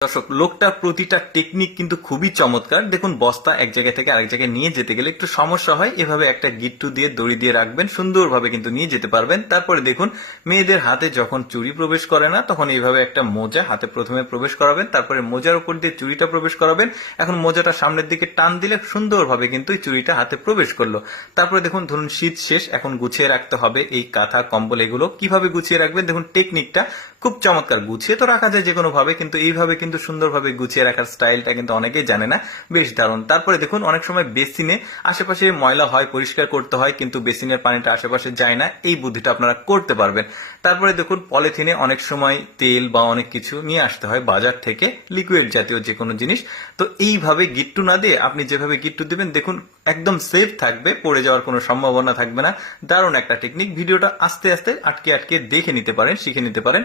দর্শক, লোকটার প্রতিটা টেকনিক কিন্তু খুবই চমৎকার। দেখুন, বস্তা এক জায়গা থেকে আরেক জায়গায় নিয়ে যেতে গেলে একটু সমস্যা হয়, এভাবে একটা গিট্টু দিয়ে দড়ি দিয়ে রাখবেন, সুন্দরভাবে কিন্তু নিয়ে যেতে পারবেন। তারপরে দেখুন, মেয়েদের হাতে যখন চুড়ি প্রবেশ করে না, তখন এইভাবে একটা মোজা হাতে প্রথমে প্রবেশ করাবেন, তারপরে মোজার উপর দিয়ে চুড়িটা প্রবেশ করাবেন। এখন মোজাটা সামনের দিকে টান দিলে সুন্দরভাবে কিন্তু এই চুড়িটা হাতে প্রবেশ করলো। তারপরে দেখুন, ধরুন শীত শেষ, এখন গুছিয়ে রাখতে হবে এই কাঁথা কম্বল। এগুলো কিভাবে গুছিয়ে রাখবেন দেখুন, টেকনিকটা খুব চমৎকার। গুছিয়ে তো রাখা যায় যে কোনো ভাবে, কিন্তু এইভাবে কিন্তু সুন্দরভাবে গুছিয়ে রাখার স্টাইলটা কিন্তু অনেকেই জানে না, বেশ দারুণ। তারপরে দেখুন, অনেক সময় বেসিনে আশেপাশে ময়লা হয়, পরিষ্কার করতে হয়, কিন্তু বেসিনের পানিটা আশেপাশে যায় না, এই বুদ্ধিটা আপনারা করতে পারবেন। তারপরে দেখুন, পলিথিনে অনেক সময় তেল বা অনেক কিছু নিয়ে আসতে হয় বাজার থেকে, লিকুইড জাতীয় যে কোনো জিনিস। তো এইভাবে গিট্টু না দিয়ে আপনি যেভাবে গিট্টু দিবেন, দেখুন একদম সেফ থাকবে, পড়ে যাওয়ার কোনো সম্ভাবনা থাকবে না। দারুণ একটা টেকনিক। ভিডিওটা আস্তে আস্তে আটকে আটকে দেখে নিতে পারেন, শিখে নিতে পারেন।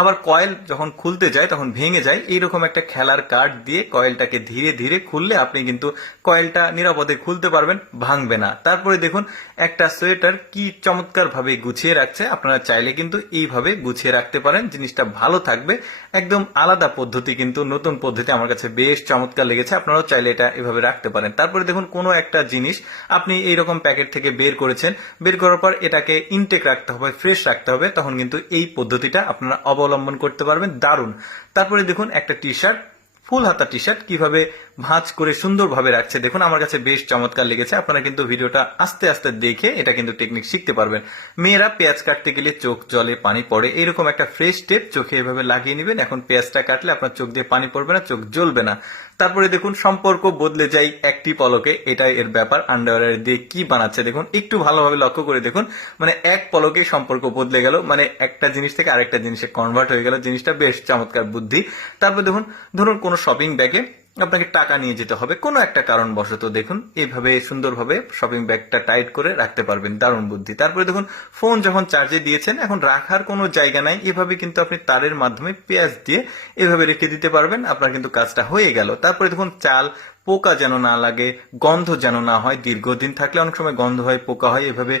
আবার কয়েল যখন খুলতে যায় তখন ভেঙে যায়, এইরকম একটা খেলার কার্ড দিয়ে কয়েলটাকে ধীরে ধীরে খুললে আপনি কিন্তু কয়েলটা নিরাপদে খুলতে পারবেন, ভাঙবে না। তারপরে দেখুন, একটা সোয়েটার কি চমৎকার ভাবে গুছিয়ে রাখছে। আপনারা চাইলে কিন্তু এইভাবে গুছিয়ে রাখতে পারেন, জিনিসটা ভালো থাকবে। একদম আলাদা পদ্ধতি, কিন্তু নতুন পদ্ধতি, আমার কাছে বেশ চমৎকার লেগেছে। আপনারাও চাইলে এটা এভাবে রাখতে পারেন। তারপরে দেখুন, কোনো একটা জিনিস আপনি এইরকম প্যাকেট থেকে বের করেছেন, বের করার পর এটাকে ইনটেক রাখতে হবে, ফ্রেশ রাখতে হবে, তখন কিন্তু এই পদ্ধতিটা আপনারা অবলম্বন করতে পারবেন। দারুণ। তারপরে দেখুন, একটা টি শার্ট, ফুল হাতা টি শার্ট কিভাবে ভাঁজ করে সুন্দরভাবে রাখছে, দেখুন আমার কাছে বেশ চমৎকার লেগেছে। আপনারা কিন্তু ভিডিওটা আস্তে আস্তে দেখে এটা কিন্তু টেকনিক শিখতে পারবেন। মেয়েরা পেঁয়াজ কাটতে গেলে চোখ জলে পানি পড়ে, এরকম একটা ফ্রেশ টেপ চোখে এভাবে লাগিয়ে নেবেন। এখন পেঁয়াজটা কাটলে আপনার চোখ দিয়ে পানি পড়বে না, চোখ জ্বলবে না। তারপরে দেখুন, সম্পর্ক বদলে যায় একটি পলকে, এটাই এর ব্যাপার। আন্ডারওয়্যার দিয়ে কি বানাচ্ছে দেখুন, একটু ভালোভাবে লক্ষ্য করে দেখুন, মানে এক পলকে সম্পর্ক বদলে গেল, মানে একটা জিনিস থেকে আরেকটা জিনিসে কনভার্ট হয়ে গেল। জিনিসটা বেশ চমৎকার বুদ্ধি। তারপর দেখুন, ধরুন কোনো শপিং ব্যাগে আপনাকে টাকা নিয়ে যেতে হবে কোনো একটা কারণবশত, দেখুন এইভাবে সুন্দরভাবে শপিং ব্যাগটা টাইট করে রাখতে পারবেন, দারুণ বুদ্ধি। তারপরে দেখুন, ফোন যখন চার্জে দিয়েছেন, এখন রাখার কোনো জায়গা নাই, এভাবে কিন্তু আপনি তারের মাধ্যমে পেঁয়াজ দিয়ে এভাবে রেখে দিতে পারবেন, আপনার কিন্তু কাজটা হয়ে গেল। তারপরে দেখুন, চাল পোকা যেন না লাগে, গন্ধ যেন না হয়, দীর্ঘদিন থাকলে অনেক সময় গন্ধ হয়, পোকা হয়, এভাবে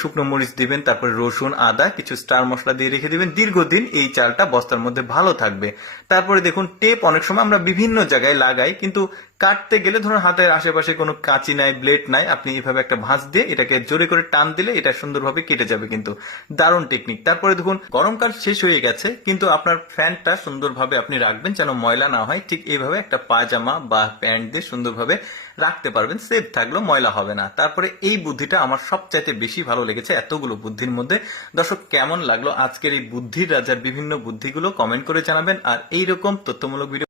শুকনো মরিচ দিবেন, তারপরে রসুন আদা কিছু স্টার মশলা দিয়ে রেখে দিবেন, দীর্ঘদিন এই চালটা বস্তার মধ্যে ভালো থাকবে। তারপরে দেখুন, টেপ অনেক সময় আমরা বিভিন্ন জায়গায় লাগাই, কিন্তু কাটতে গেলে ধরুন হাতের আশেপাশে কোনো কাঁচি নাই, ব্লেড নাই, আপনি এইভাবে একটা ভাঁজ দিয়ে এটাকে জোরে করে টান দিলে এটা সুন্দরভাবে কেটে যাবে, কিন্তু দারুণ টেকনিক। তারপরে দেখুন, গরমকাল শেষ হয়ে গেছে, কিন্তু আপনার ফ্যানটা সুন্দরভাবে আপনি রাখবেন যেন ময়লা না হয়, ঠিক এইভাবে একটা পায়জামা বা প্যান্ট দিয়ে সুন্দরভাবে রাখতে পারবেন, সেফ থাকলো, ময়লা হবে না। তারপরে এই বুদ্ধিটা আমার সবচাইতে বেশি ভালো লেগেছে এতগুলো বুদ্ধির মধ্যে। দর্শক, কেমন লাগলো আজকের এই বুদ্ধির রাজার বিভিন্ন বুদ্ধিগুলো কমেন্ট করে জানাবেন। আর এইরকম তথ্যমূলক ভিডিও